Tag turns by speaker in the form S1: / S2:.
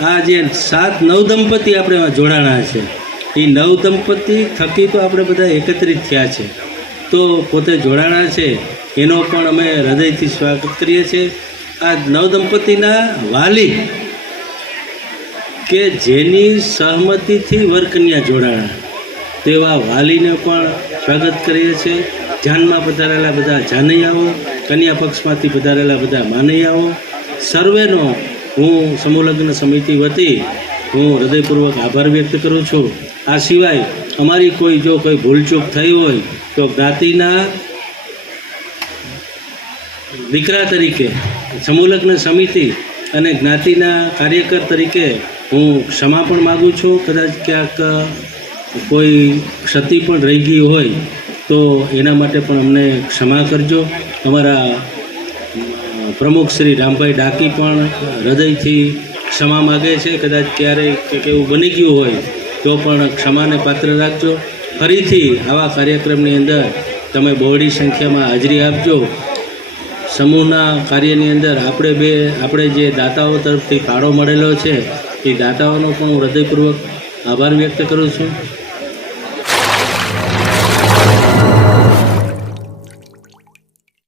S1: આ જે સાત નવ દંપતી આપણે એમાં જોડાણા છે, એ નવ દંપતી થકી તો આપણે બધા એકત્રિત થયા છે. તો પોતે જોડાણા છે, એનો પણ અમે હૃદયથી સ્વાગત કરીએ છીએ. આ નવ દંપતીના વાલી કે જેની સહમતિથી વરકન્યા જોડાણા, તેવા વાલીને પણ સ્વાગત કરીએ છીએ. જાનમાં પધારેલા બધા જાનૈયાઓ, કન્યા પક્ષમાંથી પધારેલા બધા માનૈયાઓ, સર્વેનો હું સમૂહલગ્ન સમિતિ વતી હું હૃદયપૂર્વક આભાર વ્યક્ત કરું છું. આ સિવાય અમારી કોઈ જો કોઈ ભૂલચૂક થઈ હોય તો જ્ઞાતિના દીકરા તરીકે સમૂહલગ્ન સમિતિ અને જ્ઞાતિના કાર્યકર તરીકે હું ક્ષમા પણ માગું છું. કદાચ ક્યાંક કોઈ ક્ષતિ પણ રહી ગઈ હોય તો એના માટે પણ અમને ક્ષમા કરજો. અમારા પ્રમુખ શ્રી રામભાઈ ડાકી પણ હૃદયથી ક્ષમા માગે છે. કદાચ ક્યારેય કંઈક એવું બની ગયું હોય તો પણ ક્ષમાને પાત્ર રાખજો. ફરીથી આવા કાર્યક્રમની અંદર તમે બહોળી સંખ્યામાં હાજરી આપજો. સમૂહના કાર્યની અંદર આપણે બે, આપણે જે દાતાઓ તરફથી ફાળો મળેલો છે, એ દાતાઓનો પણ હું હૃદયપૂર્વક આભાર વ્યક્ત કરું છું.